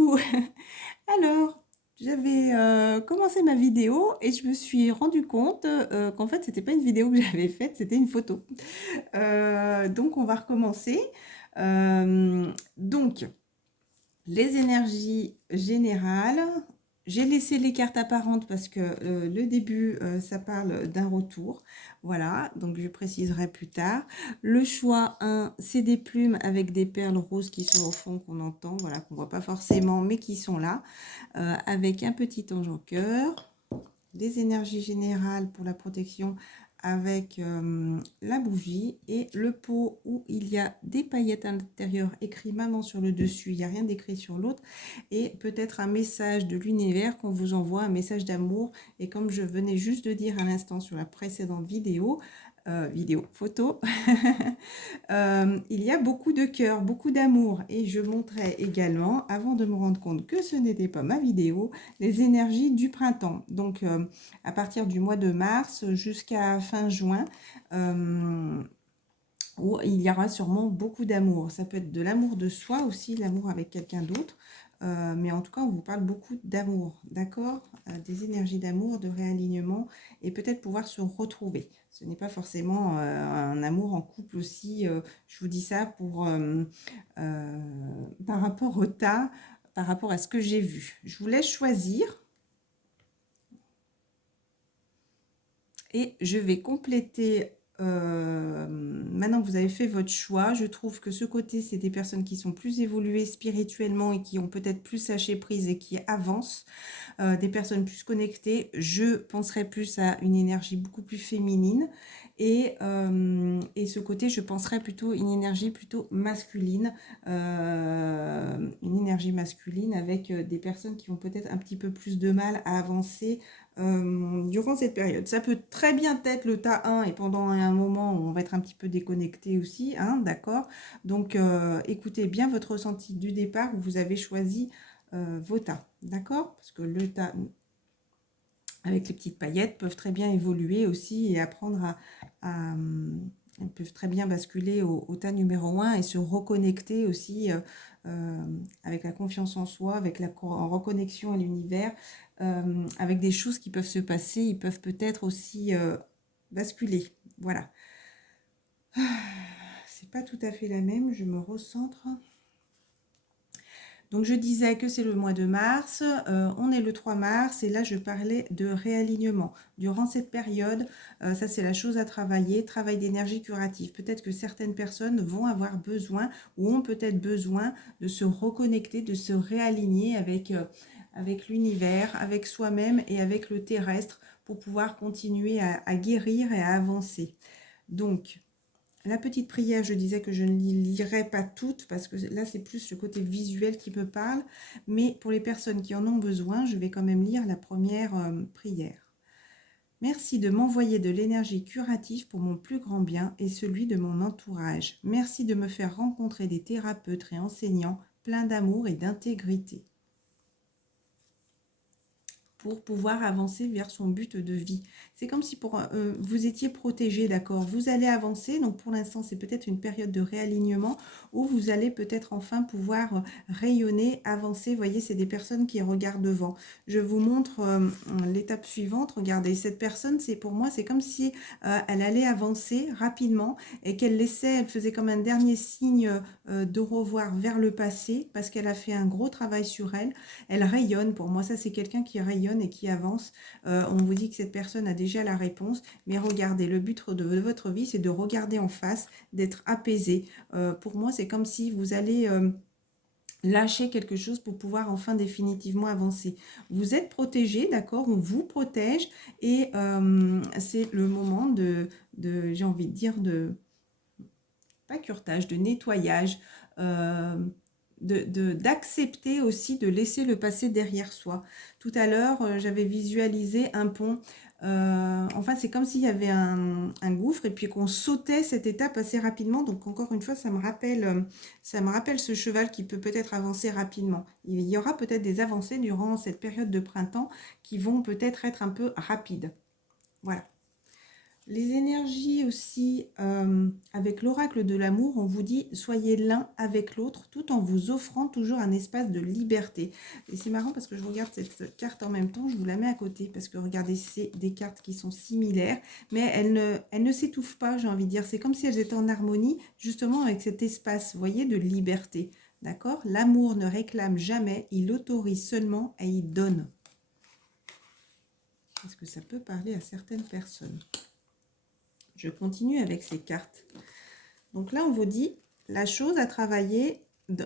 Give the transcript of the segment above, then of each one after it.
Coucou. Alors, j'avais commencé ma vidéo et je me suis rendu compte qu'en fait, c'était pas une vidéo que j'avais faite, c'était une photo. Donc, on va recommencer. Donc, les énergies générales. J'ai laissé les cartes apparentes parce que le début, ça parle d'un retour. Voilà, donc je préciserai plus tard. Le choix 1, c'est des plumes avec des perles roses qui sont au fond, qu'on entend, voilà, qu'on voit pas forcément, mais qui sont là, avec un petit ange en cœur. Des énergies générales pour la protection avec la bougie et le pot où il y a des paillettes à l'intérieur, écrit maman sur le dessus, il n'y a rien d'écrit sur l'autre, et peut-être un message de l'univers qu'on vous envoie, un message d'amour. Et comme je venais juste de dire à l'instant sur la précédente photo, il y a beaucoup de cœur, beaucoup d'amour. Et je montrais également, avant de me rendre compte que ce n'était pas ma vidéo, les énergies du printemps. Donc, à partir du mois de mars jusqu'à fin juin, où il y aura sûrement beaucoup d'amour. Ça peut être de l'amour de soi aussi, l'amour avec quelqu'un d'autre. Mais en tout cas, on vous parle beaucoup d'amour, d'accord? Des énergies d'amour, de réalignement et peut-être pouvoir se retrouver. Ce n'est pas forcément un amour en couple aussi. Je vous dis ça par rapport au tas, par rapport à ce que j'ai vu. Je vous laisse choisir et je vais compléter. Maintenant que vous avez fait votre choix, je trouve que ce côté, c'est des personnes qui sont plus évoluées spirituellement et qui ont peut-être plus lâché prise et qui avancent, des personnes plus connectées. Je penserais plus à une énergie beaucoup plus féminine et ce côté, je penserais plutôt une énergie plutôt masculine, une énergie masculine avec des personnes qui ont peut-être un petit peu plus de mal à avancer durant cette période. Ça peut très bien être le tas 1 et pendant un moment où on va être un petit peu déconnecté aussi, hein, d'accord? Donc écoutez bien votre ressenti du départ où vous avez choisi vos tas, d'accord? Parce que le tas avec les petites paillettes peuvent très bien évoluer aussi et apprendre elles peuvent très bien basculer au tas numéro 1 et se reconnecter aussi avec la confiance en soi, avec la reconnexion à l'univers, avec des choses qui peuvent se passer. Ils peuvent peut-être aussi basculer. Voilà. C'est pas tout à fait la même, je me recentre. Donc je disais que c'est le mois de mars, on est le 3 mars et là je parlais de réalignement. Durant cette période, ça c'est la chose à travailler, travail d'énergie curative. Peut-être que certaines personnes vont avoir besoin ou ont peut-être besoin de se reconnecter, de se réaligner avec l'univers, avec soi-même et avec le terrestre pour pouvoir continuer à guérir et à avancer. Donc, la petite prière, je disais que je ne lirai pas toutes parce que là, c'est plus le côté visuel qui me parle. Mais pour les personnes qui en ont besoin, je vais quand même lire la première prière. Merci de m'envoyer de l'énergie curative pour mon plus grand bien et celui de mon entourage. Merci de me faire rencontrer des thérapeutes et enseignants pleins d'amour et d'intégrité pour pouvoir avancer vers son but de vie. C'est comme si vous étiez protégé, d'accord? Vous allez avancer, donc pour l'instant, c'est peut-être une période de réalignement où vous allez peut-être enfin pouvoir rayonner, avancer. Vous voyez, c'est des personnes qui regardent devant. Je vous montre l'étape suivante. Regardez, cette personne, c'est pour moi, c'est comme si elle allait avancer rapidement et elle faisait comme un dernier signe de revoir vers le passé parce qu'elle a fait un gros travail sur elle. Elle rayonne, pour moi, ça c'est quelqu'un qui rayonne et qui avance. On vous dit que cette personne a déjà la réponse, mais regardez, le but de votre vie, c'est de regarder en face, d'être apaisé. Pour moi, c'est comme si vous allez lâcher quelque chose pour pouvoir enfin définitivement avancer. Vous êtes protégé, d'accord? On vous protège et c'est le moment j'ai envie de dire, pas curetage, de nettoyage, d'accepter aussi de laisser le passé derrière soi. Tout à l'heure, j'avais visualisé un pont. Enfin, c'est comme s'il y avait un gouffre et puis qu'on sautait cette étape assez rapidement. Donc, encore une fois, ça me rappelle ce cheval qui peut peut-être avancer rapidement. Il y aura peut-être des avancées durant cette période de printemps qui vont peut-être être un peu rapides. Voilà. Les énergies aussi, avec l'oracle de l'amour, on vous dit soyez l'un avec l'autre tout en vous offrant toujours un espace de liberté. Et c'est marrant parce que je regarde cette carte en même temps, je vous la mets à côté parce que regardez, c'est des cartes qui sont similaires, mais elles ne s'étouffent pas, j'ai envie de dire. C'est comme si elles étaient en harmonie justement avec cet espace, vous voyez, de liberté. D'accord? L'amour ne réclame jamais, il autorise seulement et il donne. Est-ce que ça peut parler à certaines personnes? Je continue avec ces cartes. Donc là, on vous dit, la chose à travailler,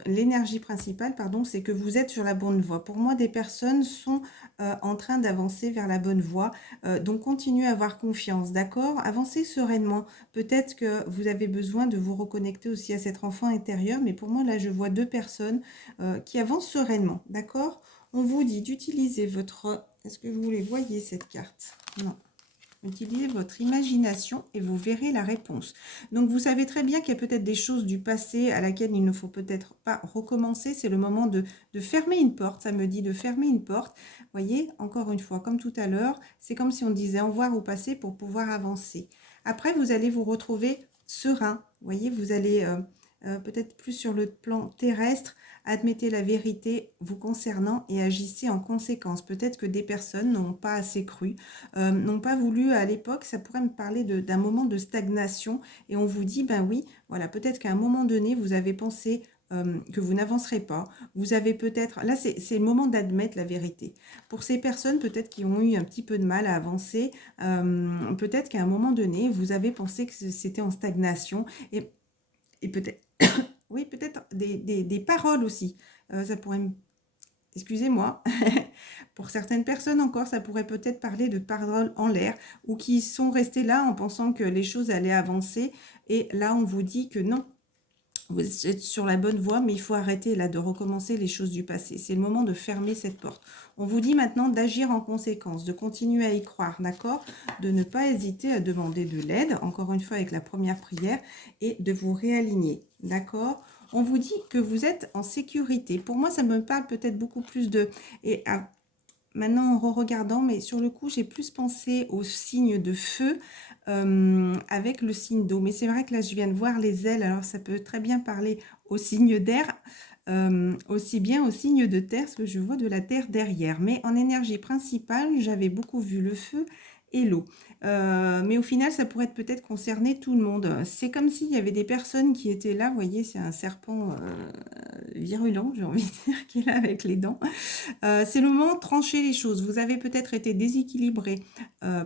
l'énergie principale, pardon, c'est que vous êtes sur la bonne voie. Pour moi, des personnes sont en train d'avancer vers la bonne voie. Donc, continuez à avoir confiance, d'accord? Avancez sereinement. Peut-être que vous avez besoin de vous reconnecter aussi à cet enfant intérieur, mais pour moi, là, je vois deux personnes qui avancent sereinement, d'accord? On vous dit d'utiliser votre... Est-ce que vous les voyez, cette carte? Non. Utilisez votre imagination et vous verrez la réponse. Donc, vous savez très bien qu'il y a peut-être des choses du passé à laquelle il ne faut peut-être pas recommencer. C'est le moment de fermer une porte. Ça me dit de fermer une porte. Vous voyez, encore une fois, comme tout à l'heure, c'est comme si on disait au revoir au passé pour pouvoir avancer. Après, vous allez vous retrouver serein. Vous voyez, vous allez peut-être plus sur le plan terrestre. Admettez la vérité vous concernant et agissez en conséquence. Peut-être que des personnes n'ont pas assez cru, n'ont pas voulu à l'époque. Ça pourrait me parler d'un moment de stagnation et on vous dit, ben oui, voilà, peut-être qu'à un moment donné, vous avez pensé que vous n'avancerez pas. Vous avez peut-être, là c'est le moment d'admettre la vérité. Pour ces personnes peut-être qui ont eu un petit peu de mal à avancer, peut-être qu'à un moment donné, vous avez pensé que c'était en stagnation et peut-être... Oui, peut-être des paroles aussi. Ça pourrait me... Excusez-moi. Pour certaines personnes encore, ça pourrait peut-être parler de paroles en l'air ou qui sont restées là en pensant que les choses allaient avancer. Et là, on vous dit que non, vous êtes sur la bonne voie, mais il faut arrêter là de recommencer les choses du passé. C'est le moment de fermer cette porte. On vous dit maintenant d'agir en conséquence, de continuer à y croire, d'accord? De ne pas hésiter à demander de l'aide, encore une fois avec la première prière, et de vous réaligner, d'accord? On vous dit que vous êtes en sécurité. Pour moi, ça me parle peut-être beaucoup plus de... Et maintenant, en re-regardant, mais sur le coup, j'ai plus pensé au signe de feu avec le signe d'eau. Mais c'est vrai que là, je viens de voir les ailes, alors ça peut très bien parler au signe d'air, aussi bien au signe de terre, parce que je vois de la terre derrière. Mais en énergie principale, j'avais beaucoup vu le feu et l'eau. Mais au final, ça pourrait peut-être concerner tout le monde. C'est comme s'il y avait des personnes qui étaient là, vous voyez, c'est un serpent virulent, j'ai envie de dire, qui est là avec les dents. C'est le moment de trancher les choses. Vous avez peut-être été déséquilibré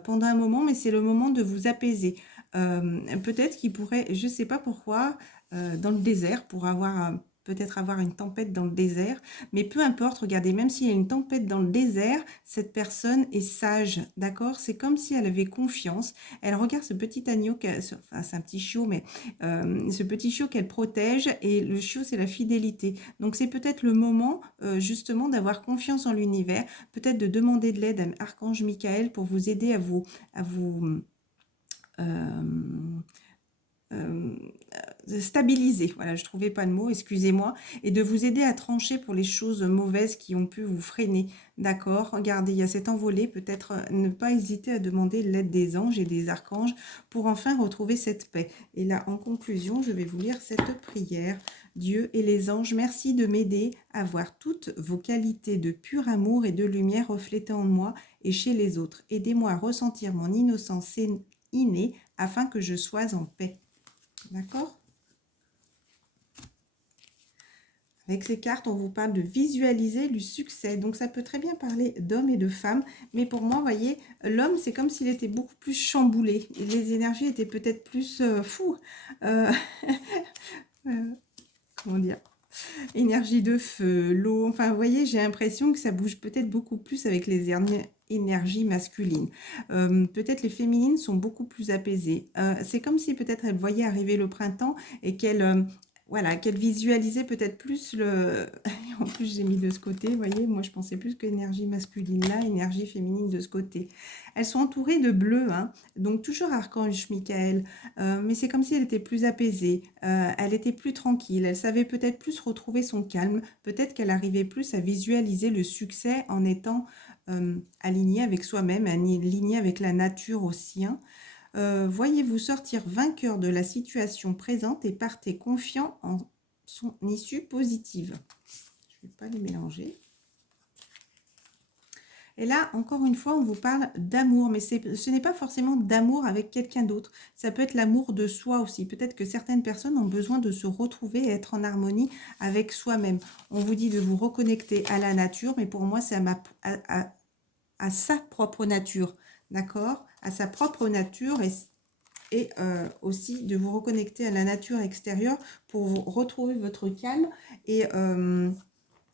pendant un moment, mais c'est le moment de vous apaiser. Peut-être qu'il pourrait, je ne sais pas pourquoi, dans le désert, pour avoir peut-être avoir une tempête dans le désert, mais peu importe, regardez, même s'il y a une tempête dans le désert, cette personne est sage, d'accord? C'est comme si elle avait confiance. Elle regarde ce petit agneau, enfin c'est un petit chiot, mais ce petit chiot qu'elle protège, et le chiot c'est la fidélité. Donc c'est peut-être le moment justement d'avoir confiance en l'univers, peut-être de demander de l'aide à Archange Michael pour vous aider à vous euh, stabiliser, voilà, je trouvais pas le mot, excusez-moi, et de vous aider à trancher pour les choses mauvaises qui ont pu vous freiner, d'accord? Regardez, il y a cet envolé, peut-être ne pas hésiter à demander l'aide des anges et des archanges pour enfin retrouver cette paix. Et là, en conclusion, je vais vous lire cette prière. Dieu et les anges, merci de m'aider à voir toutes vos qualités de pur amour et de lumière reflétées en moi et chez les autres. Aidez-moi à ressentir mon innocence innée afin que je sois en paix. D'accord? Avec ces cartes, on vous parle de visualiser le succès. Donc, ça peut très bien parler d'hommes et de femmes. Mais pour moi, vous voyez, l'homme, c'est comme s'il était beaucoup plus chamboulé. Et les énergies étaient peut-être plus fous. Comment dire? Énergie de feu, l'eau. Enfin, vous voyez, j'ai l'impression que ça bouge peut-être beaucoup plus avec les énergies masculines. Peut-être les féminines sont beaucoup plus apaisées. C'est comme si peut-être elles voyaient arriver le printemps et qu'elles voilà, qu'elles visualisaient peut-être plus le... En plus, j'ai mis de ce côté, vous voyez, moi je pensais plus que énergie masculine là, énergie féminine de ce côté. Elles sont entourées de bleu, hein, donc toujours Archange Michael, mais c'est comme si elle était plus apaisée, elle était plus tranquille, elle savait peut-être plus retrouver son calme, peut-être qu'elle arrivait plus à visualiser le succès en étant alignée avec soi-même, alignée avec la nature aussi, hein. Voyez-vous sortir vainqueur de la situation présente et partez confiant en son issue positive. Je ne vais pas les mélanger. Et là, encore une fois, on vous parle d'amour, mais ce n'est pas forcément d'amour avec quelqu'un d'autre. Ça peut être l'amour de soi aussi. Peut-être que certaines personnes ont besoin de se retrouver et être en harmonie avec soi-même. On vous dit de vous reconnecter à la nature, mais pour moi, c'est à sa propre nature, d'accord? À sa propre nature et aussi de vous reconnecter à la nature extérieure pour vous retrouver votre calme et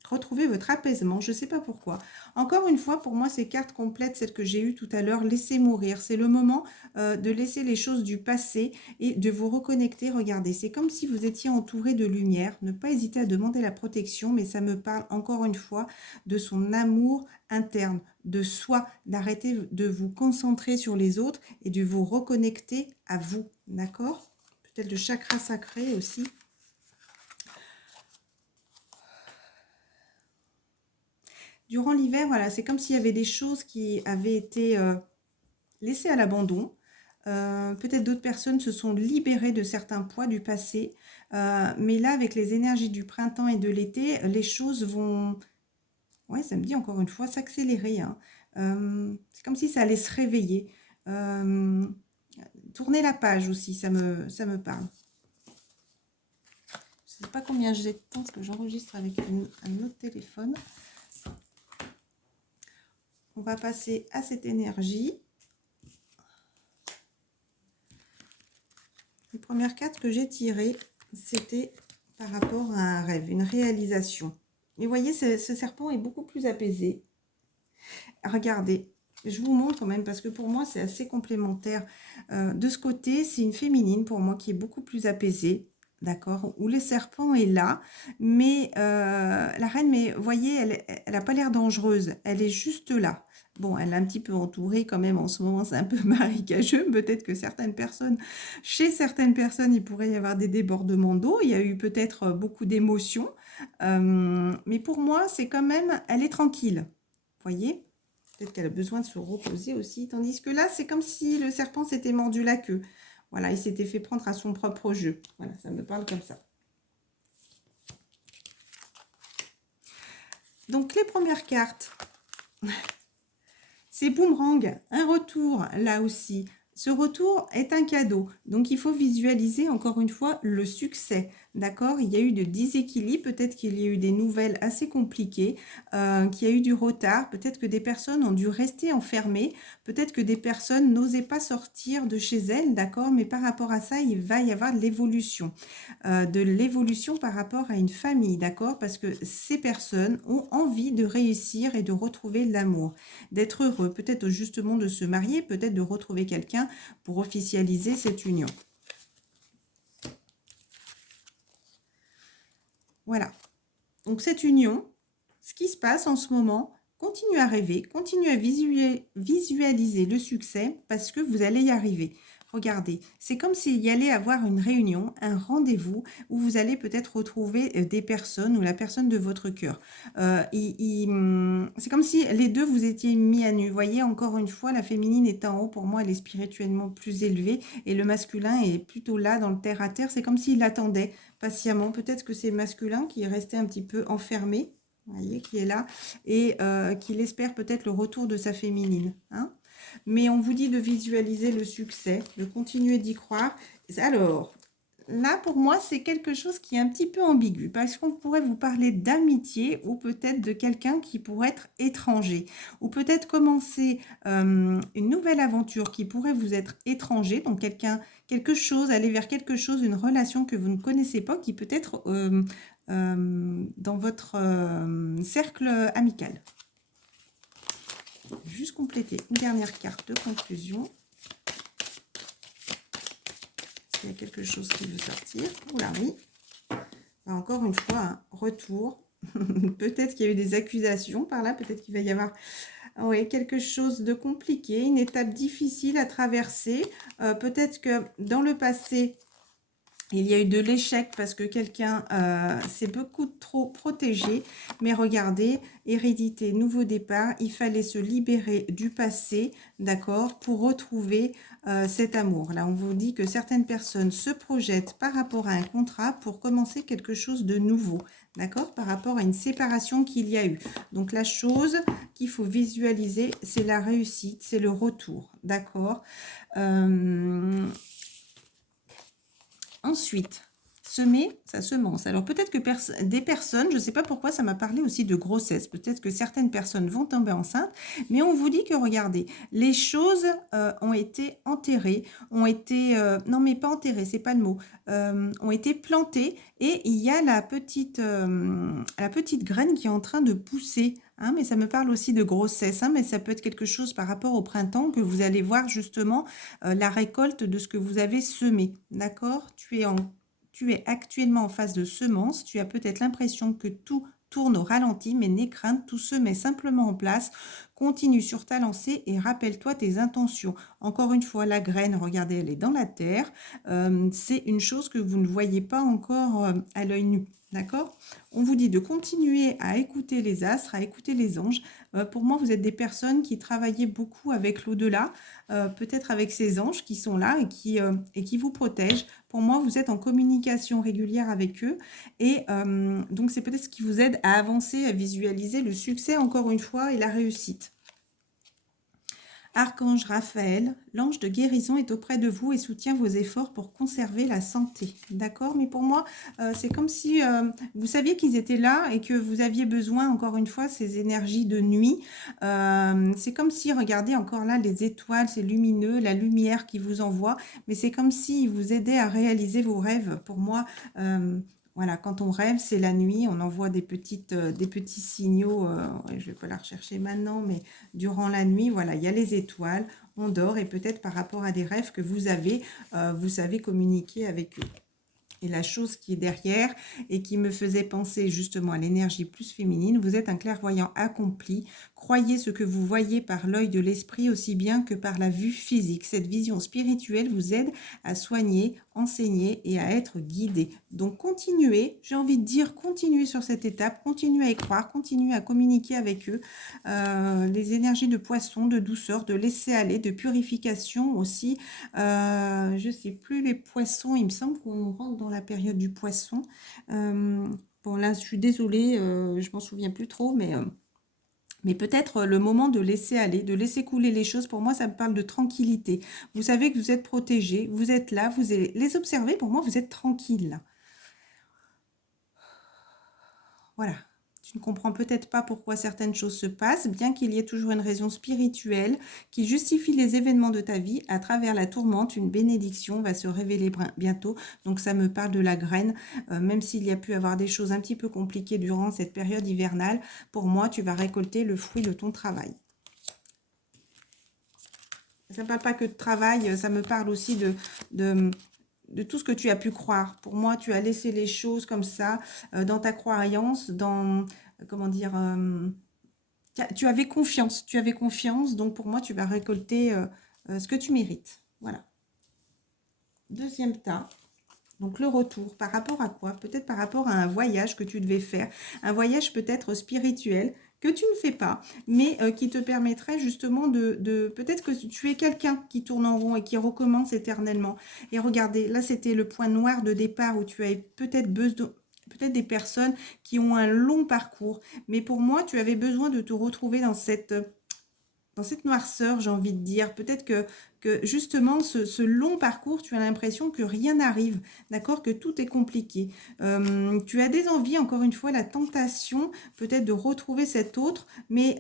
retrouver votre apaisement. Je ne sais pas pourquoi. Encore une fois, pour moi, ces cartes complètes, celles que j'ai eues tout à l'heure, laissez mourir. C'est le moment de laisser les choses du passé et de vous reconnecter. Regardez, c'est comme si vous étiez entouré de lumière. Ne pas hésiter à demander la protection, mais ça me parle encore une fois de son amour interne, de soi, d'arrêter de vous concentrer sur les autres et de vous reconnecter à vous. D'accord? Peut-être le chakra sacré aussi. Durant l'hiver, voilà, c'est comme s'il y avait des choses qui avaient été laissées à l'abandon. Peut-être d'autres personnes se sont libérées de certains poids du passé. Mais là, avec les énergies du printemps et de l'été, les choses vont, ouais, ça me dit encore une fois, s'accélérer, hein. C'est comme si ça allait se réveiller. Tourner la page aussi, ça me parle. Je ne sais pas combien j'ai de temps, parce que j'enregistre avec un autre téléphone. On va passer à cette énergie. Les premières cartes que j'ai tirées, c'était par rapport à un rêve, une réalisation. Et vous voyez, ce serpent est beaucoup plus apaisé. Regardez, je vous montre quand même, parce que pour moi, c'est assez complémentaire. De ce côté, c'est une féminine pour moi qui est beaucoup plus apaisée. D'accord, où le serpent est là, mais la reine, mais vous voyez, elle n'a pas l'air dangereuse, elle est juste là. Bon, elle est un petit peu entourée quand même, en ce moment, c'est un peu marécageux. Peut-être que chez certaines personnes, il pourrait y avoir des débordements d'eau. Il y a eu peut-être beaucoup d'émotions. Mais pour moi, c'est quand même, elle est tranquille. Vous voyez? Peut-être qu'elle a besoin de se reposer aussi. Tandis que là, c'est comme si le serpent s'était mordu la queue. Voilà, il s'était fait prendre à son propre jeu. Voilà, ça me parle comme ça. Donc, les premières cartes, c'est boomerang, un retour là aussi. Ce retour est un cadeau, donc il faut visualiser encore une fois le succès, d'accord? Il y a eu de déséquilibre, peut-être qu'il y a eu des nouvelles assez compliquées, qu'il y a eu du retard, peut-être que des personnes ont dû rester enfermées, peut-être que des personnes n'osaient pas sortir de chez elles, d'accord? Mais par rapport à ça, il va y avoir de l'évolution par rapport à une famille, d'accord? Parce que ces personnes ont envie de réussir et de retrouver l'amour, d'être heureux, peut-être justement de se marier, peut-être de retrouver quelqu'un pour officialiser cette union. Voilà. Donc cette union, ce qui se passe en ce moment, continuez à rêver, continuez à visualiser le succès parce que vous allez y arriver. Regardez, c'est comme s'il y allait avoir une réunion, un rendez-vous où vous allez peut-être retrouver des personnes ou la personne de votre cœur. C'est comme si les deux vous étiez mis à nu. Vous voyez, encore une fois, la féminine est en haut. Pour moi, elle est spirituellement plus élevée et le masculin est plutôt là dans le terre-à-terre. C'est comme s'il attendait patiemment. Peut-être que c'est masculin qui est resté un petit peu enfermé, vous voyez, qui est là et qu'il espère peut-être le retour de sa féminine, hein. Mais on vous dit de visualiser le succès, de continuer d'y croire. Alors, là, pour moi, c'est quelque chose qui est un petit peu ambigu, parce qu'on pourrait vous parler d'amitié ou peut-être de quelqu'un qui pourrait être étranger, ou peut-être commencer une nouvelle aventure qui pourrait vous être étranger, donc quelque chose, aller vers quelque chose, une relation que vous ne connaissez pas, qui peut être dans votre cercle amical. Juste compléter une dernière carte de conclusion. Il y a quelque chose qui veut sortir. Oula, oui. Encore une fois, un retour. Peut-être qu'il y a eu des accusations par là. Peut-être qu'il va y avoir quelque chose de compliqué, une étape difficile à traverser. Peut-être que dans le passé, Il y a eu de l'échec parce que quelqu'un s'est beaucoup trop protégé. Mais regardez, hérédité, nouveau départ, il fallait se libérer du passé, d'accord, pour retrouver cet amour. Là, on vous dit que certaines personnes se projettent par rapport à un contrat pour commencer quelque chose de nouveau, d'accord, par rapport à une séparation qu'il y a eu. Donc, la chose qu'il faut visualiser, c'est la réussite, c'est le retour, d'accord. Ensuite, semer sa semence. Alors peut-être que des personnes, je ne sais pas pourquoi ça m'a parlé aussi de grossesse, peut-être que certaines personnes vont tomber enceintes, mais on vous dit que regardez, les choses ont été enterrées, non mais pas enterrées, c'est pas le mot, ont été plantées et il y a la petite graine qui est en train de pousser. Hein, mais ça me parle aussi de grossesse, hein, mais ça peut être quelque chose par rapport au printemps que vous allez voir justement la récolte de ce que vous avez semé. D'accord? Tu es actuellement en phase de semence. Tu as peut-être l'impression que tout tourne au ralenti, mais n'aie crainte, tout se met simplement en place. Continue sur ta lancée et rappelle-toi tes intentions. Encore une fois, la graine, regardez, elle est dans la terre. C'est une chose que vous ne voyez pas encore à l'œil nu. D'accord? On vous dit de continuer à écouter les astres, à écouter les anges. Pour moi, vous êtes des personnes qui travaillaient beaucoup avec l'au-delà, peut-être avec ces anges qui sont là et qui vous protègent. Pour moi, vous êtes en communication régulière avec eux et donc c'est peut-être ce qui vous aide à avancer, à visualiser le succès encore une fois et la réussite. Archange Raphaël, l'ange de guérison est auprès de vous et soutient vos efforts pour conserver la santé. D'accord? Mais pour moi, c'est comme si vous saviez qu'ils étaient là et que vous aviez besoin, encore une fois, ces énergies de nuit. C'est comme si, regardez encore là, les étoiles, c'est lumineux, la lumière qui vous envoie, mais c'est comme s'ils vous aidaient à réaliser vos rêves. Pour moi, voilà, quand on rêve, c'est la nuit, on envoie des petits signaux, je ne vais pas la rechercher maintenant, mais durant la nuit, voilà, il y a les étoiles, on dort et peut-être par rapport à des rêves que vous avez, vous savez communiquer avec eux. Et la chose qui est derrière et qui me faisait penser justement à l'énergie plus féminine, vous êtes un clairvoyant accompli. Croyez ce que vous voyez par l'œil de l'esprit aussi bien que par la vue physique. Cette vision spirituelle vous aide à soigner, enseigner et à être guidé. Donc continuez, j'ai envie de dire continuez sur cette étape, continuez à y croire, continuez à communiquer avec eux. Les énergies de poisson, de douceur, de laisser aller, de purification aussi. Je ne sais plus les poissons, il me semble qu'on rentre dans la période du poisson. Bon là, je suis désolée, je m'en souviens plus trop, mais peut-être le moment de laisser aller, de laisser couler les choses, pour moi, ça me parle de tranquillité. Vous savez que vous êtes protégé, vous êtes là, vous allez les observer, pour moi, vous êtes tranquille. Voilà. Tu ne comprends peut-être pas pourquoi certaines choses se passent, bien qu'il y ait toujours une raison spirituelle qui justifie les événements de ta vie. À travers la tourmente, une bénédiction va se révéler bientôt. Donc ça me parle de la graine, même s'il y a pu avoir des choses un petit peu compliquées durant cette période hivernale. Pour moi, tu vas récolter le fruit de ton travail. Ça ne parle pas que de travail, ça me parle aussi de tout ce que tu as pu croire. Pour moi, tu as laissé les choses comme ça, dans ta croyance, comment dire, tu avais confiance, donc pour moi, tu vas récolter ce que tu mérites. Voilà. Deuxième tas. Donc le retour, par rapport à quoi? Peut-être par rapport à un voyage que tu devais faire, un voyage peut-être spirituel que tu ne fais pas, mais qui te permettrait justement peut-être que tu es quelqu'un qui tourne en rond et qui recommence éternellement. Et regardez, là c'était le point noir de départ où tu avais peut-être besoin, peut-être des personnes qui ont un long parcours, mais pour moi tu avais besoin de te retrouver dans cette noirceur, j'ai envie de dire. Peut-être que justement, ce long parcours, tu as l'impression que rien n'arrive, d'accord, que tout est compliqué. Tu as des envies, encore une fois, la tentation, peut-être de retrouver cet autre, mais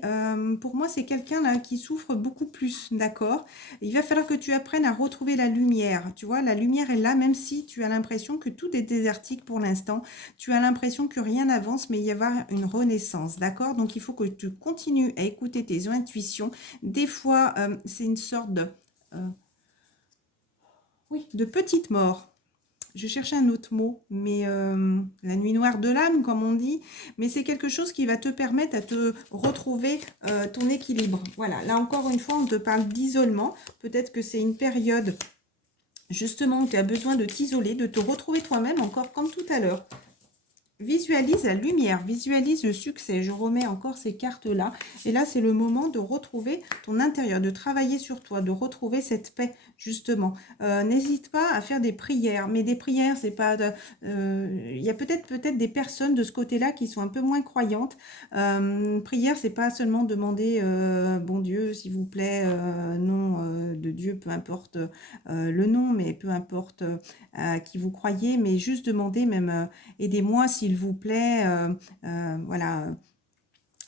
pour moi, c'est quelqu'un là qui souffre beaucoup plus, d'accord. Il va falloir que tu apprennes à retrouver la lumière, tu vois, la lumière est là, même si tu as l'impression que tout est désertique pour l'instant, tu as l'impression que rien n'avance, mais il y avoir une renaissance, d'accord. Donc, il faut que tu continues à écouter tes intuitions. Des fois, c'est une sorte de petite mort. Je cherchais un autre mot, mais la nuit noire de l'âme, comme on dit. Mais c'est quelque chose qui va te permettre à te retrouver ton équilibre. Voilà, là encore une fois, on te parle d'isolement. Peut-être que c'est une période justement, où tu as besoin de t'isoler, de te retrouver toi-même, encore comme tout à l'heure. Visualise la lumière, visualise le succès. Je remets encore ces cartes-là. Et là, c'est le moment de retrouver ton intérieur, de travailler sur toi, de retrouver cette paix, justement. N'hésite pas à faire des prières. Mais des prières, c'est pas... Il y a peut-être des personnes de ce côté-là qui sont un peu moins croyantes. Prière, c'est pas seulement demander bon Dieu, s'il vous plaît, nom de Dieu, peu importe le nom, mais peu importe à qui vous croyez, mais juste demander même aidez-moi s'il vous plaît, voilà,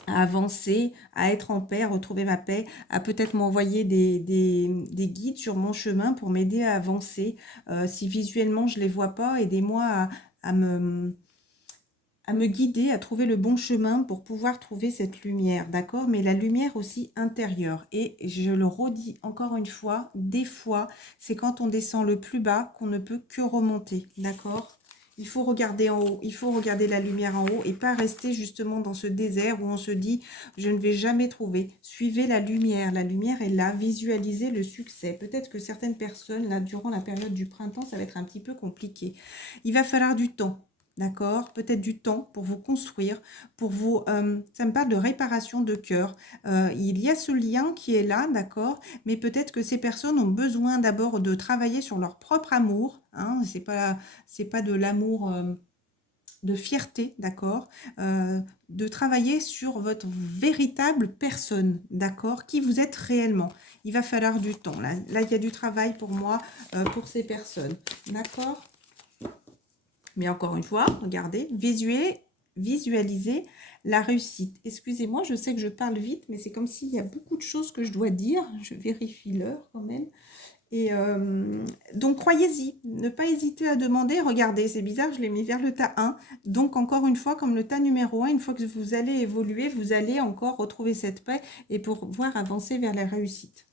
à avancer, à être en paix, à retrouver ma paix, à peut-être m'envoyer des guides sur mon chemin pour m'aider à avancer. Si visuellement je ne les vois pas, aidez-moi à me guider, à trouver le bon chemin pour pouvoir trouver cette lumière, d'accord? Mais la lumière aussi intérieure. Et je le redis encore une fois, des fois, c'est quand on descend le plus bas qu'on ne peut que remonter, d'accord? Il faut regarder en haut, il faut regarder la lumière en haut et pas rester justement dans ce désert où on se dit « je ne vais jamais trouver ». Suivez la lumière est là, visualisez le succès. Peut-être que certaines personnes, là, durant la période du printemps, ça va être un petit peu compliqué. Il va falloir du temps. D'accord? Peut-être du temps pour vous construire, pour vous... ça me parle de réparation de cœur. Il y a ce lien qui est là, d'accord? Mais peut-être que ces personnes ont besoin d'abord de travailler sur leur propre amour. Hein? C'est pas de l'amour de fierté, d'accord? De travailler sur votre véritable personne, d'accord? Qui vous êtes réellement. Il va falloir du temps. Là, il y a du travail pour moi, pour ces personnes. D'accord? Mais encore une fois, regardez, visualisez la réussite. Excusez-moi, je sais que je parle vite, mais c'est comme s'il y a beaucoup de choses que je dois dire. Je vérifie l'heure quand même. Et donc, croyez-y. Ne pas hésiter à demander. Regardez, c'est bizarre, je l'ai mis vers le tas 1. Donc, encore une fois, comme le tas numéro 1, une fois que vous allez évoluer, vous allez encore retrouver cette paix et pouvoir avancer vers la réussite.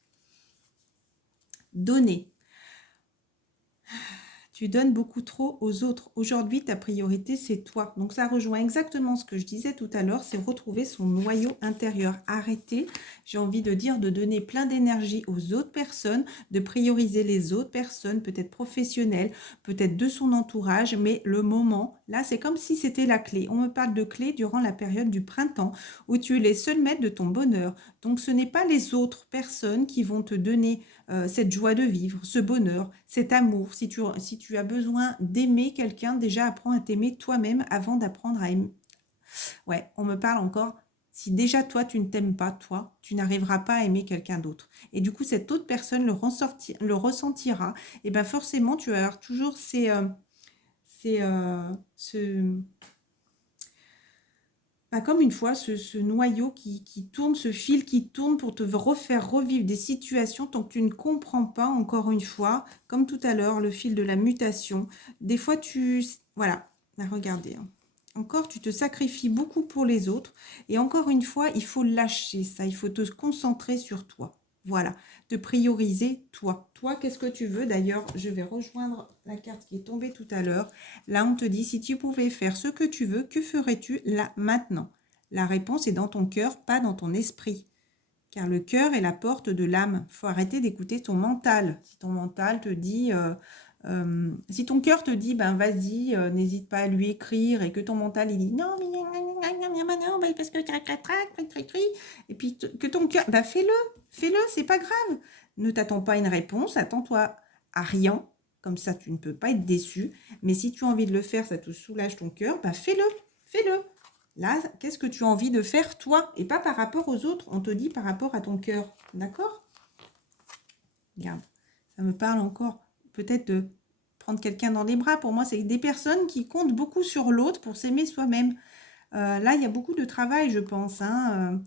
Donnez. Tu donnes beaucoup trop aux autres. Aujourd'hui, ta priorité, c'est toi. Donc, ça rejoint exactement ce que je disais tout à l'heure, c'est retrouver son noyau intérieur. Arrêtez, j'ai envie de dire, de donner plein d'énergie aux autres personnes, de prioriser les autres personnes, peut-être professionnelles, peut-être de son entourage, mais le moment, là, c'est comme si c'était la clé. On me parle de clé durant la période du printemps, où tu es les seuls maîtres de ton bonheur. Donc, ce n'est pas les autres personnes qui vont te donner cette joie de vivre, ce bonheur, cet amour. Si tu as besoin d'aimer quelqu'un, déjà apprends à t'aimer toi-même avant d'apprendre à aimer. Ouais, on me parle encore. Si déjà toi, tu ne t'aimes pas, toi, tu n'arriveras pas à aimer quelqu'un d'autre. Et du coup, cette autre personne le ressentira. Et bien forcément, tu vas avoir toujours comme une fois, ce noyau qui tourne, ce fil qui tourne pour te refaire revivre des situations tant que tu ne comprends pas, encore une fois, comme tout à l'heure, le fil de la mutation. Des fois, voilà, regardez. Hein. Encore, tu te sacrifies beaucoup pour les autres. Et encore une fois, il faut lâcher ça. Il faut te concentrer sur toi. Voilà, de prioriser toi. Toi, qu'est-ce que tu veux? D'ailleurs, je vais rejoindre la carte qui est tombée tout à l'heure. Là, on te dit, si tu pouvais faire ce que tu veux, que ferais-tu là, maintenant? La réponse est dans ton cœur, pas dans ton esprit. Car le cœur est la porte de l'âme. Il faut arrêter d'écouter ton mental. Si ton mental te dit... si ton cœur te dit, ben vas-y, n'hésite pas à lui écrire, et que ton mental, il dit, non, mais non, parce que et puis que ton cœur, ben fais-le, c'est pas grave. Ne t'attends pas à une réponse, attends-toi à rien, comme ça tu ne peux pas être déçu. Mais si tu as envie de le faire, ça te soulage ton cœur, ben fais-le. Là, qu'est-ce que tu as envie de faire toi, et pas par rapport aux autres, on te dit par rapport à ton cœur, d'accord? Regarde, ça me parle encore peut-être de prendre quelqu'un dans les bras. Pour moi, c'est des personnes qui comptent beaucoup sur l'autre pour s'aimer soi-même. Là, il y a beaucoup de travail, je pense. Hein.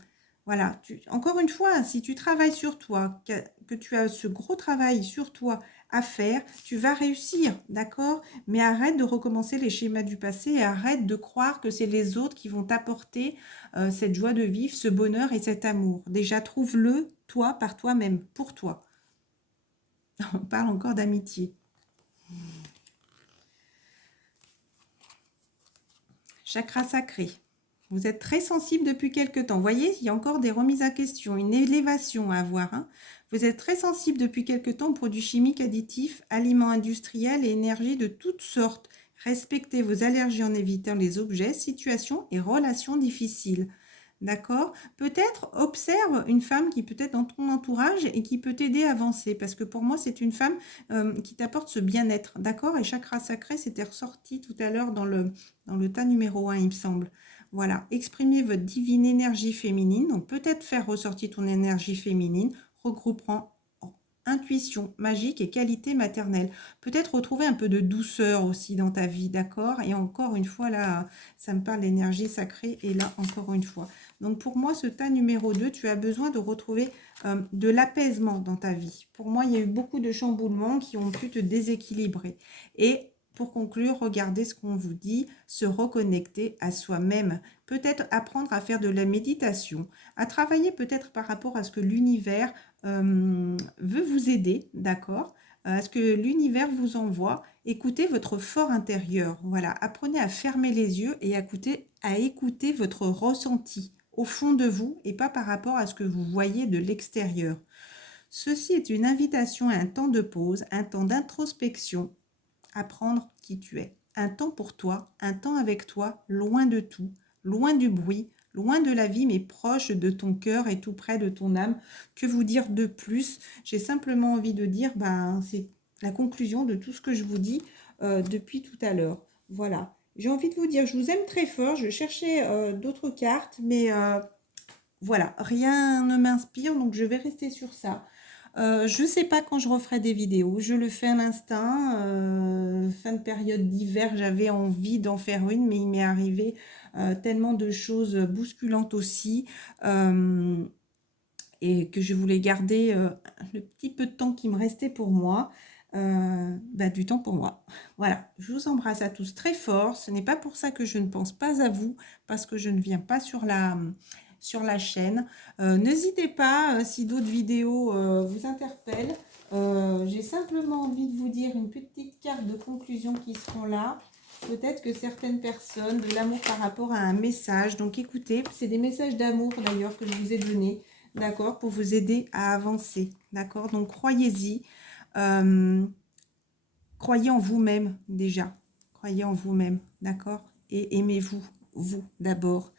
Voilà. Encore une fois, si tu travailles sur toi, que tu as ce gros travail sur toi à faire, tu vas réussir, d'accord? Mais arrête de recommencer les schémas du passé et arrête de croire que c'est les autres qui vont t'apporter cette joie de vivre, ce bonheur et cet amour. Déjà, trouve-le, toi, par toi-même, pour toi. On parle encore d'amitié. Chakra sacré. Vous êtes très sensible depuis quelque temps. Vous voyez, il y a encore des remises à question, une élévation à avoir, hein. Vous êtes très sensible depuis quelque temps aux produits chimiques, additifs, aliments industriels et énergies de toutes sortes. Respectez vos allergies en évitant les objets, situations et relations difficiles. D'accord? Peut-être observe une femme qui peut être dans ton entourage et qui peut t'aider à avancer. Parce que pour moi, c'est une femme qui t'apporte ce bien-être. D'accord? Et chakra sacré, c'était ressorti tout à l'heure dans le tas numéro 1, il me semble. Voilà. Exprimez votre divine énergie féminine. Donc peut-être faire ressortir ton énergie féminine, regroupant intuition magique et qualité maternelle. Peut-être retrouver un peu de douceur aussi dans ta vie, d'accord? Et encore une fois, là, ça me parle d'énergie sacrée. Et là, encore une fois. Donc pour moi, ce tas numéro 2, tu as besoin de retrouver de l'apaisement dans ta vie. Pour moi, il y a eu beaucoup de chamboulements qui ont pu te déséquilibrer. Et pour conclure, regardez ce qu'on vous dit, se reconnecter à soi-même. Peut-être apprendre à faire de la méditation, à travailler peut-être par rapport à ce que l'univers veut vous aider, d'accord? À ce que l'univers vous envoie. Écoutez votre fort intérieur. Voilà, apprenez à fermer les yeux et à écouter votre ressenti au fond de vous et pas par rapport à ce que vous voyez de l'extérieur. Ceci est une invitation à un temps de pause, un temps d'introspection, apprendre qui tu es. Un temps pour toi, un temps avec toi, loin de tout, loin du bruit, loin de la vie, mais proche de ton cœur et tout près de ton âme. Que vous dire de plus? J'ai simplement envie de dire, c'est la conclusion de tout ce que je vous dis depuis tout à l'heure. Voilà. J'ai envie de vous dire, je vous aime très fort. Je cherchais d'autres cartes, mais voilà, rien ne m'inspire, donc je vais rester sur ça. Je ne sais pas quand je referai des vidéos, je le fais à l'instinct. Fin de période d'hiver, j'avais envie d'en faire une, mais il m'est arrivé tellement de choses bousculantes aussi, et que je voulais garder le petit peu de temps qui me restait pour moi, du temps pour moi. Voilà, je vous embrasse à tous très fort. Ce n'est pas pour ça que je ne pense pas à vous, parce que je ne viens pas sur la chaîne. N'hésitez pas, si d'autres vidéos vous interpellent. J'ai simplement envie de vous dire une petite carte de conclusion qui seront là. Peut-être que certaines personnes, de l'amour par rapport à un message. Donc écoutez, c'est des messages d'amour d'ailleurs que je vous ai donnés, d'accord, pour vous aider à avancer, d'accord. Donc croyez-y, croyez en vous-même déjà, croyez en vous-même, d'accord, et aimez-vous, vous d'abord,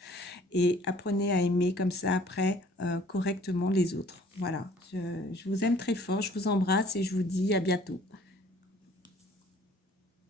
et apprenez à aimer comme ça après correctement les autres. Voilà, je vous aime très fort, je vous embrasse et je vous dis à bientôt.